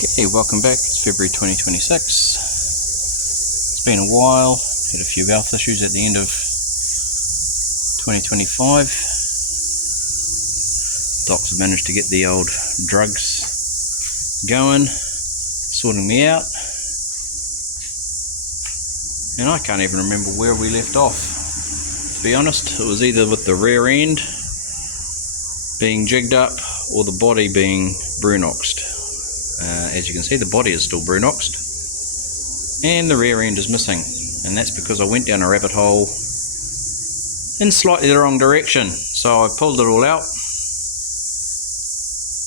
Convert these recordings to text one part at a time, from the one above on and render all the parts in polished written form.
Okay, welcome back. It's February 2026. It's been a while. Had a few health issues at the end of 2025. Docs have managed to get the old drugs going, sorting me out. And I can't even remember where we left off. To be honest, it was either with the rear end being jigged up or the body being brunoxed. As you can see, the body is still brunoxed and the rear end is missing, and that's because I went down a rabbit hole in slightly the wrong direction. So I pulled it all out.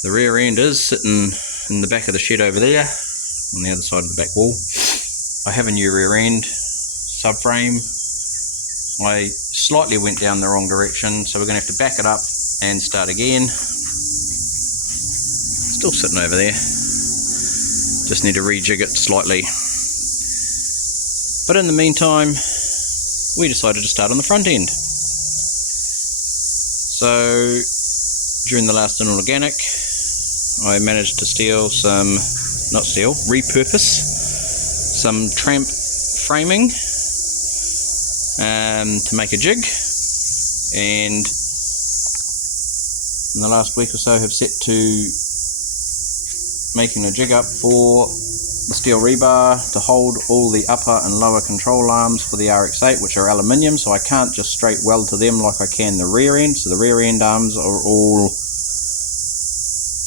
The rear end is sitting in the back of the shed over there on the other side of the back wall. I have a new rear end subframe. I slightly went down the wrong direction, so we're going to have to back it up and start again. Still sitting over there. Just need to rejig it slightly. But in the meantime, we decided to start on the front end. So during the last inorganic, I managed to repurpose some tramp framing to make a jig, and in the last week or so have set to making a jig up for the steel rebar to hold all the upper and lower control arms for the RX-8, which are aluminium, so I can't just straight weld to them like I can the rear end. So the rear end arms are all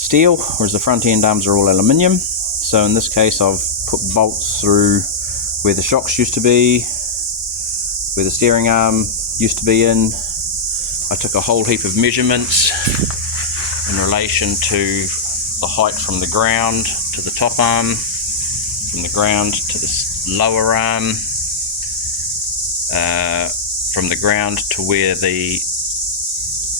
steel, whereas the front end arms are all aluminium. So in this case I've put bolts through where the shocks used to be, where the steering arm used to be in. I took a whole heap of measurements in relation to the height from the ground to the top arm, from the ground to the lower arm, from the ground to where the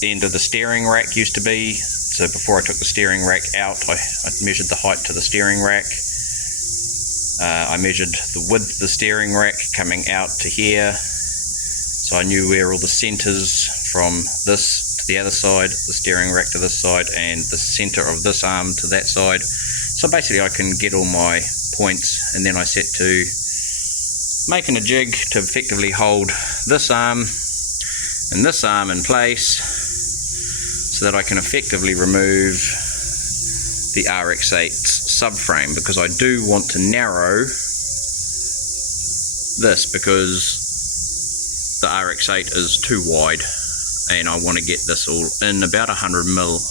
end of the steering rack used to be. So before I took the steering rack out, I measured the height to the steering rack. I measured the width of the steering rack coming out to here, so I knew where all the centers from this to the other side, the steering rack to this side, and the center of this arm to that side. So basically I can get all my points, and then I set to making a jig to effectively hold this arm and this arm in place so that I can effectively remove the RX-8's subframe, because I do want to narrow this because the RX-8 is too wide, and I want to get this all in about 100mm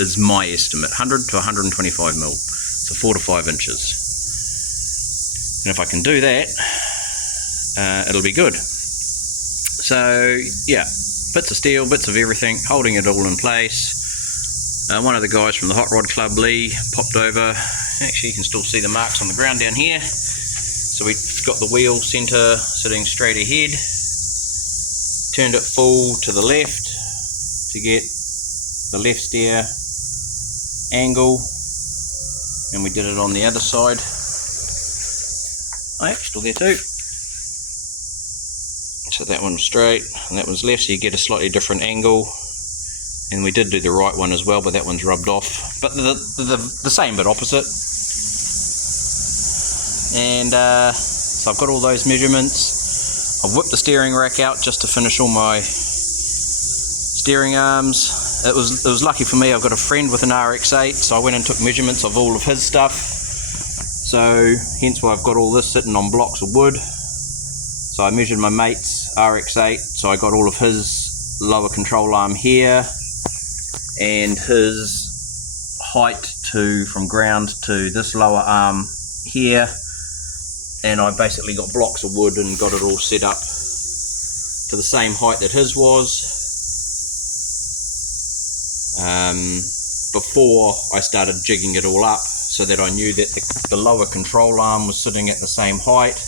is my estimate, 100 to 125 mil, so 4 to 5 inches. And if I can do that, it'll be good. So yeah, bits of steel, bits of everything, holding it all in place. One of the guys from the Hot Rod Club, Lee, popped over. Actually, you can still see the marks on the ground down here. So we've got the wheel center sitting straight ahead, turned it full to the left to get the left steer angle, and we did it on the other side. Oh, still there too. So that one's straight and that one's left, so you get a slightly different angle. And we did do the right one as well, but that one's rubbed off. But the same but opposite. And so I've got all those measurements. I've whipped the steering rack out just to finish all my steering arms. It was lucky for me, I've got a friend with an RX-8, so I went and took measurements of all of his stuff. So hence why I've got all this sitting on blocks of wood. So I measured my mate's RX-8, so I got all of his lower control arm here and his height from ground to this lower arm here, and I basically got blocks of wood and got it all set up to the same height that his was before I started jigging it all up, so that I knew that the lower control arm was sitting at the same height.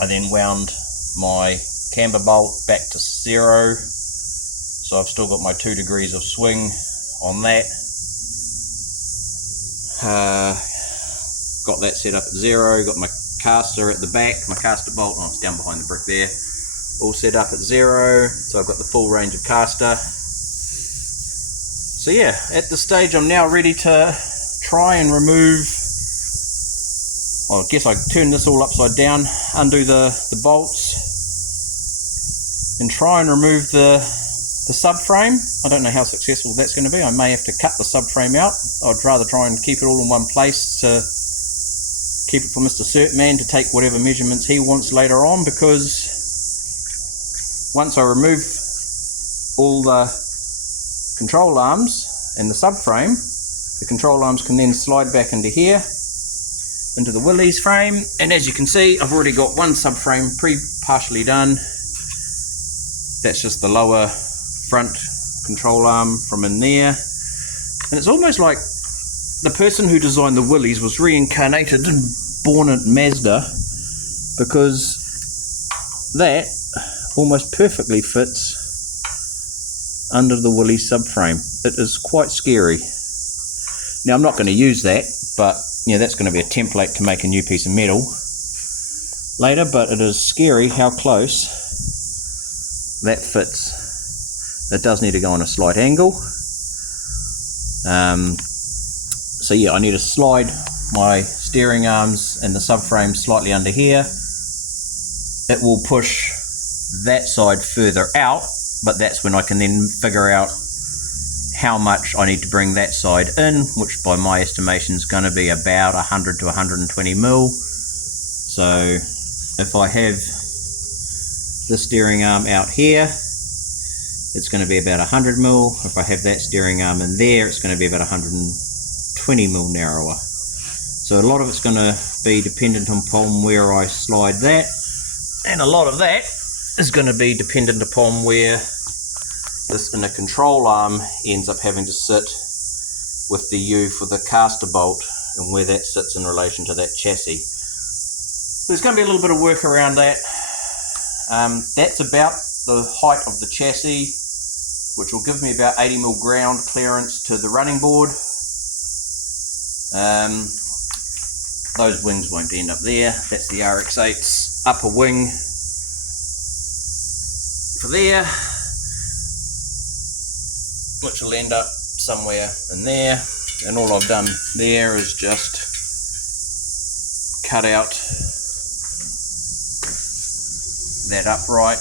I then wound my camber bolt back to 0, so I've still got my 2 degrees of swing on that. Got that set up at 0, got my caster at the back, my caster bolt, oh, it's down behind the brick there, all set up at 0, so I've got the full range of caster. So yeah, at this stage I'm now ready to try and remove, well, I guess I turn this all upside down, undo the bolts, and try and remove the subframe. I don't know how successful that's going to be. I may have to cut the subframe out. I'd rather try and keep it all in one place to keep it for Mr. Certman to take whatever measurements he wants later on, because once I remove all the control arms and the subframe, the control arms can then slide back into here, into the Willys frame. And as you can see, I've already got one subframe partially done. That's just the lower front control arm from in there. And it's almost like the person who designed the Willys was reincarnated and born at Mazda, because that almost perfectly fits under the Willys subframe. It is quite scary. Now I'm not going to use that, but yeah, that's going to be a template to make a new piece of metal later, but it is scary how close that fits. It does need to go on a slight angle. So yeah, I need to slide my steering arms and the subframe slightly under here. It will push that side further out, but that's when I can then figure out how much I need to bring that side in, which by my estimation is going to be about 100 to 120 mil. So if I have the steering arm out here, it's going to be about 100 mil. If I have that steering arm in there, it's going to be about 120 mil narrower. So a lot of it's going to be dependent upon where I slide that, and a lot of that is going to be dependent upon where this inner control arm ends up having to sit with the U for the caster bolt, and where that sits in relation to that chassis. There's going to be a little bit of work around that. That's about the height of the chassis, which will give me about 80 mil ground clearance to the running board. Those wings won't end up there. That's the RX-8's upper wing for there, which will end up somewhere in there. And all I've done there is just cut out that upright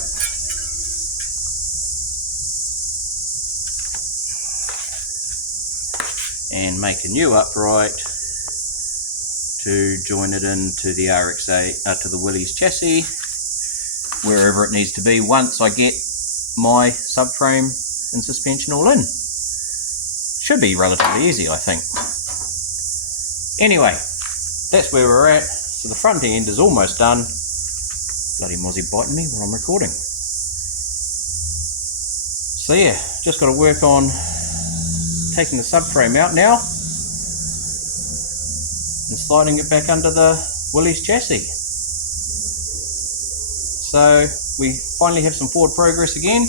and make a new upright to join it into the RX-8, to the Willys chassis, wherever it needs to be once I get my subframe and suspension all in. Should be relatively easy, I think. Anyway, that's where we're at. So the front end is almost done. Bloody mozzie biting me while I'm recording. So yeah, just got to work on taking the subframe out now and sliding it back under the Willys chassis. So we finally have some forward progress again.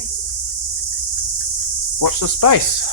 Watch this space.